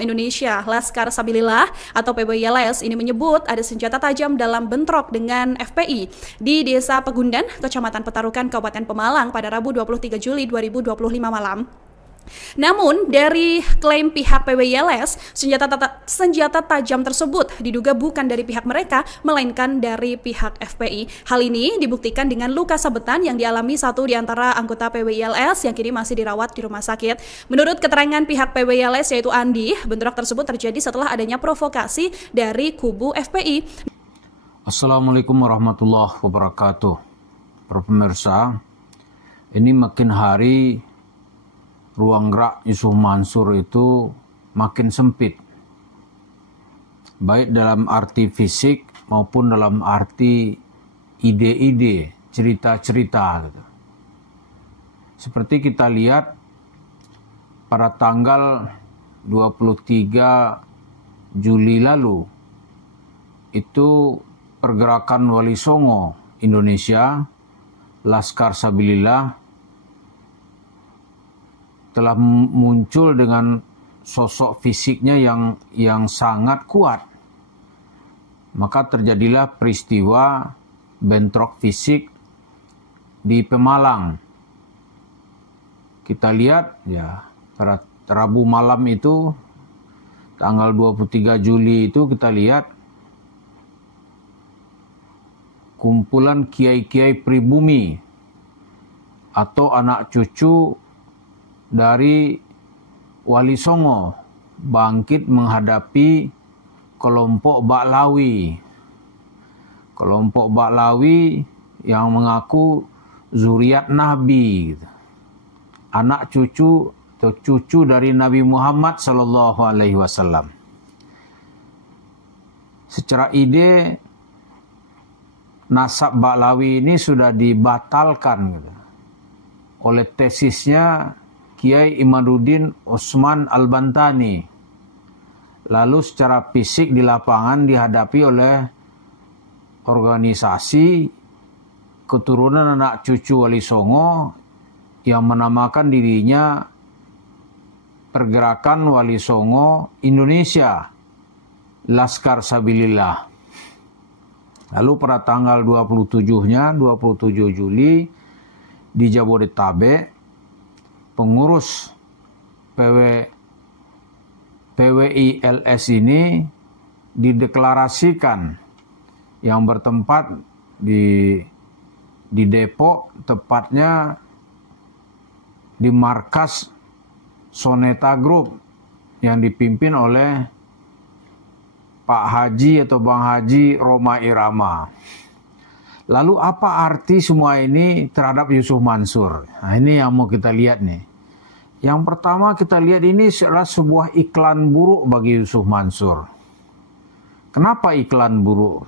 Indonesia, Laskar Sabilillah atau PBYLS ini menyebut ada senjata tajam dalam bentrok dengan FPI di Desa Pegundan, Kecamatan Petarukan, Kabupaten Pemalang pada Rabu 23 Juli 2025 malam. Namun, dari klaim pihak PBYLS, senjata tajam tersebut diduga bukan dari pihak mereka, melainkan dari pihak FPI. Hal ini dibuktikan dengan luka sabetan yang dialami satu di antara anggota PBYLS yang kini masih dirawat di rumah sakit. Menurut keterangan pihak PBYLS yaitu Andi, bentrok tersebut terjadi setelah adanya provokasi dari kubu FPI. Assalamualaikum warahmatullahi wabarakatuh. Para pemirsa, ini makin hari ruang gerak Yusuf Mansur itu makin sempit, baik dalam arti fisik maupun dalam arti ide-ide, cerita-cerita gitu. Seperti kita lihat pada tanggal 23 Juli lalu, itu pergerakan Wali Songo Indonesia, Laskar Sabilillah, telah muncul dengan sosok fisiknya yang sangat kuat. Maka terjadilah peristiwa bentrok fisik di Pemalang. Kita lihat ya, pada Rabu malam itu, tanggal 23 Juli itu kita lihat kumpulan kiai-kiai pribumi atau anak cucu dari Wali Songo bangkit menghadapi kelompok Baklawi. Kelompok Baklawi yang mengaku zuriat Nabi, anak cucu atau cucu dari Nabi Muhammad SAW. Secara ide, nasab Baklawi ini sudah dibatalkan oleh tesisnya Kiai Imaduddin Utsman Al-Bantani. Lalu secara fisik di lapangan dihadapi oleh organisasi keturunan anak cucu Wali Songo yang menamakan dirinya Pergerakan Wali Songo Indonesia, Laskar Sabilillah. Lalu pada tanggal 27 Juli di Jabodetabek, pengurus PBYLS ini dideklarasikan yang bertempat di Depok, tepatnya di markas Soneta Group yang dipimpin oleh Pak Haji atau Bang Haji Roma Irama. Lalu apa arti semua ini terhadap Yusuf Mansur? Nah, ini yang mau kita lihat nih. Yang pertama kita lihat ini adalah sebuah iklan buruk bagi Yusuf Mansur. Kenapa iklan buruk?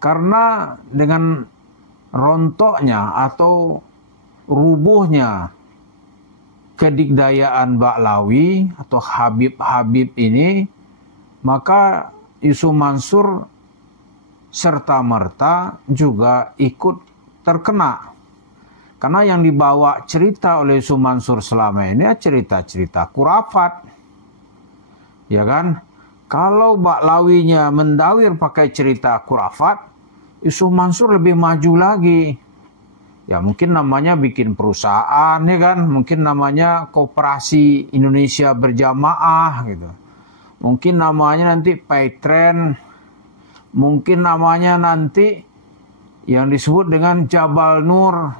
Karena dengan rontoknya atau rubuhnya kedikdayaan Baklawi atau Habib-Habib ini, maka Yusuf Mansur serta-merta juga ikut terkena. Karena yang dibawa cerita oleh Yusuf Mansur selama ini cerita-cerita kurafat. Ya kan? Kalau Baklawinya mendawir pakai cerita kurafat, Yusuf Mansur lebih maju lagi. Ya mungkin namanya bikin perusahaan, ya kan? Mungkin namanya Koperasi Indonesia Berjamaah gitu. Mungkin namanya nanti Paytrend. Mungkin namanya nanti yang disebut dengan Jabal Nur.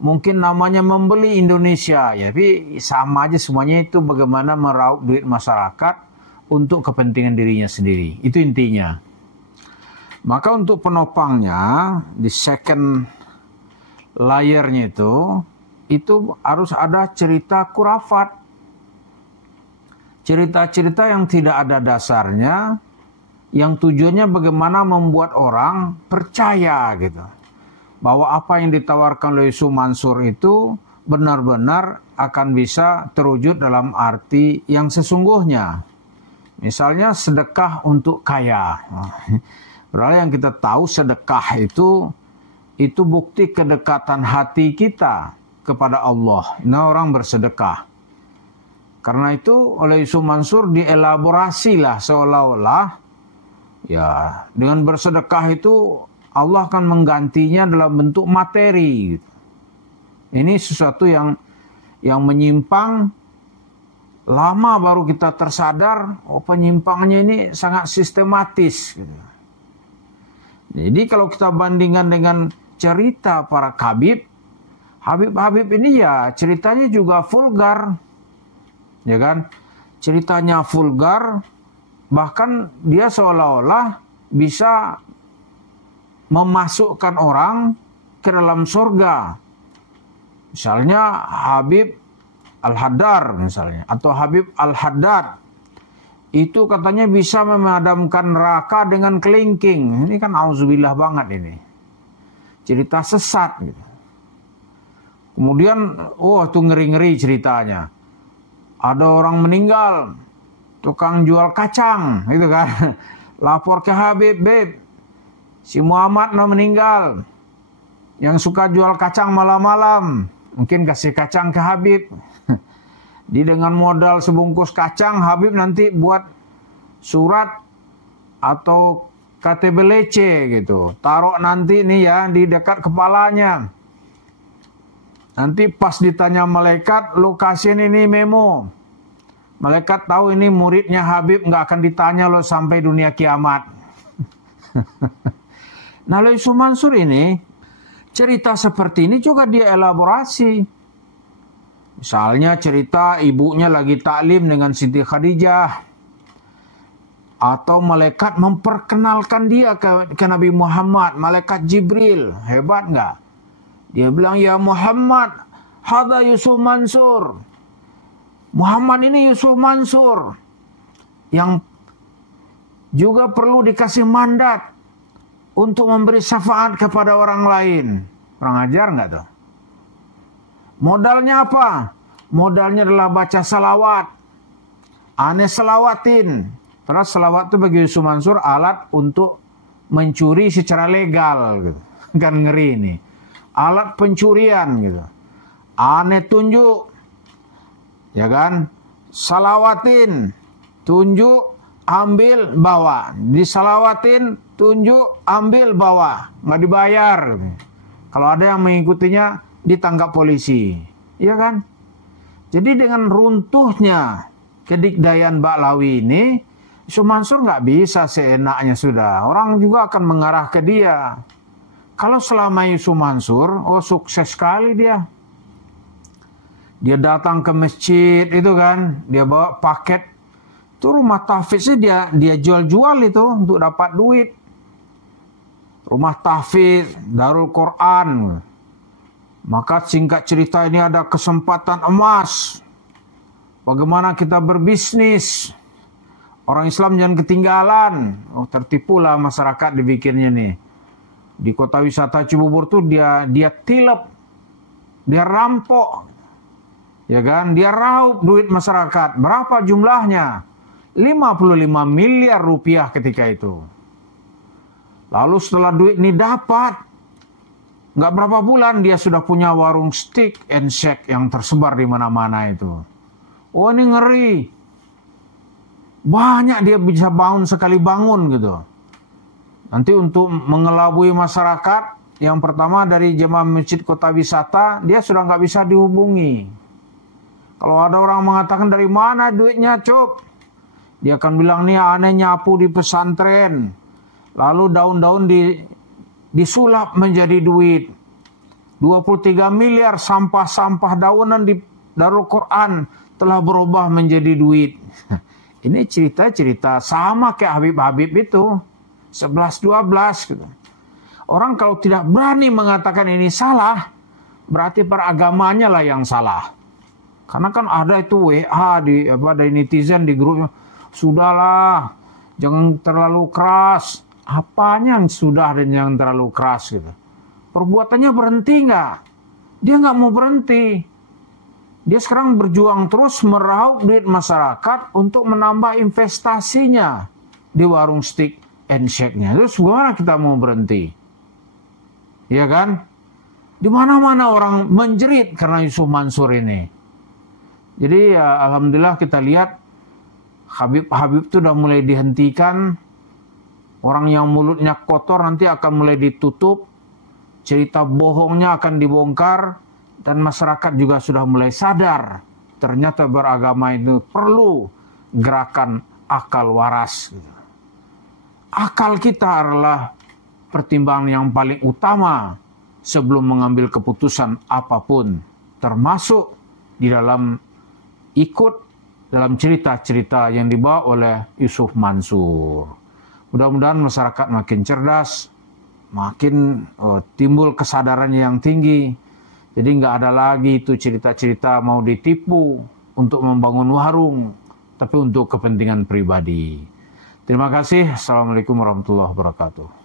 Mungkin namanya Membeli Indonesia. Ya, tapi sama aja semuanya itu bagaimana meraup duit masyarakat untuk kepentingan dirinya sendiri. Itu intinya. Maka untuk penopangnya di second layernya itu harus ada cerita kurafat. Cerita-cerita yang tidak ada dasarnya, yang tujuannya bagaimana membuat orang percaya gitu, bahwa apa yang ditawarkan oleh Yusuf Mansur itu benar-benar akan bisa terwujud dalam arti yang sesungguhnya. Misalnya sedekah untuk kaya. Padahal yang kita tahu sedekah itu bukti kedekatan hati kita kepada Allah. Nah, orang bersedekah. Karena itu oleh Yusuf Mansur dielaborasilah seolah-olah ya dengan bersedekah itu Allah akan menggantinya dalam bentuk materi. Ini sesuatu yang menyimpang. Lama baru kita tersadar, oh penyimpangannya ini sangat sistematis. Jadi kalau kita bandingkan dengan cerita para Habib ini ya ceritanya juga vulgar. Ya kan? Ceritanya vulgar, bahkan dia seolah-olah bisa memasukkan orang ke dalam surga. Misalnya Habib Al-Haddad misalnya, atau Habib Al-Haddad. Itu katanya bisa memadamkan neraka dengan kelingking. Ini kan auzubillah banget ini. Cerita sesat gitu. Kemudian, tuh ngeri-ngeri ceritanya. Ada orang meninggal, tukang jual kacang, gitu kan. Lapor ke Habib, Beb, si Muhammad meninggal. Yang suka jual kacang malam-malam, mungkin kasih kacang ke Habib. Di dengan modal sebungkus kacang, Habib nanti buat surat atau KTBLC gitu. Taruh nanti nih ya di dekat kepalanya. Nanti pas ditanya malaikat, lu kasihin ini memo. Malaikat tahu ini muridnya Habib, nggak akan ditanya lo sampai dunia kiamat. Nah, Yusuf Mansur ini, cerita seperti ini juga dia elaborasi. Misalnya cerita ibunya lagi taklim dengan Siti Khadijah. Atau malaikat memperkenalkan dia ke Nabi Muhammad. Malaikat Jibril. Hebat nggak? Dia bilang, ya Muhammad, hadza Yusuf Mansur. Muhammad ini Yusuf Mansur. Yang juga perlu dikasih mandat untuk memberi syafaat kepada orang lain. Kurang ajar nggak tuh? Modalnya apa? Modalnya adalah baca salawat. Aneh salawatin. Karena salawat itu bagi Yusuf Mansur alat untuk mencuri secara legal. Gitu. Kan ngeri ini. Alat pencurian gitu. Aneh tunjuk. Ya kan? Salawatin. Tunjuk, ambil, bawa. Disalawatin, tunjuk, ambil, bawa. Nggak dibayar. Kalau ada yang mengikutinya, ditangkap polisi. Iya kan? Jadi dengan runtuhnya kedikdayaan Ba'lawi ini, Yusuf Mansur nggak bisa seenaknya sudah. Orang juga akan mengarah ke dia. Kalau selama Yusuf Mansur, sukses sekali dia. Dia datang ke masjid itu kan, dia bawa paket. Itu rumah tahfidznya dia jual-jual itu untuk dapat duit. Rumah tahfidz, Darul Quran. Maka singkat cerita ini ada kesempatan emas. Bagaimana kita berbisnis. Orang Islam jangan ketinggalan. Tertipulah masyarakat dibikinnya nih. Di kota wisata Cibubur tuh dia tilep. Dia rampok. Ya kan? Dia raup duit masyarakat. Berapa jumlahnya? 55 miliar rupiah ketika itu. Lalu setelah duit ini dapat, nggak berapa bulan dia sudah punya warung steak and shake yang tersebar di mana-mana itu. Oh ini ngeri. Banyak dia bisa bangun sekali bangun gitu. Nanti untuk mengelabui masyarakat, yang pertama dari jemaah masjid kota wisata, dia sudah nggak bisa dihubungi. Kalau ada orang mengatakan dari mana duitnya Cuk? Dia akan bilang nih aneh nyapu di pesantren. Lalu daun-daun disulap menjadi duit. 23 miliar sampah-sampah daunan di Darul Quran telah berubah menjadi duit. Ini cerita-cerita sama kayak Habib-Habib itu. 11-12 gitu. Orang kalau tidak berani mengatakan ini salah, berarti peragamanya lah yang salah. Karena kan ada itu WA dari netizen di grupnya. Sudahlah, jangan terlalu keras. Apanya yang sudah dan yang terlalu keras gitu. Perbuatannya berhenti nggak? Dia nggak mau berhenti. Dia sekarang berjuang terus meraup duit masyarakat untuk menambah investasinya di warung steak and shake-nya. Terus gimana kita mau berhenti? Iya kan? Di mana-mana orang menjerit karena Yusuf Mansur ini. Jadi ya, alhamdulillah kita lihat Habib-habib itu udah mulai dihentikan. Orang yang mulutnya kotor nanti akan mulai ditutup. Cerita bohongnya akan dibongkar. Dan masyarakat juga sudah mulai sadar. Ternyata beragama itu perlu gerakan akal waras. Akal kita adalah pertimbangan yang paling utama sebelum mengambil keputusan apapun, termasuk di dalam ikut dalam cerita-cerita yang dibawa oleh Yusuf Mansur. Mudah-mudahan masyarakat makin cerdas, makin timbul kesadaran yang tinggi. Jadi nggak ada lagi itu cerita-cerita mau ditipu untuk membangun warung, tapi untuk kepentingan pribadi. Terima kasih. Assalamualaikum warahmatullahi wabarakatuh.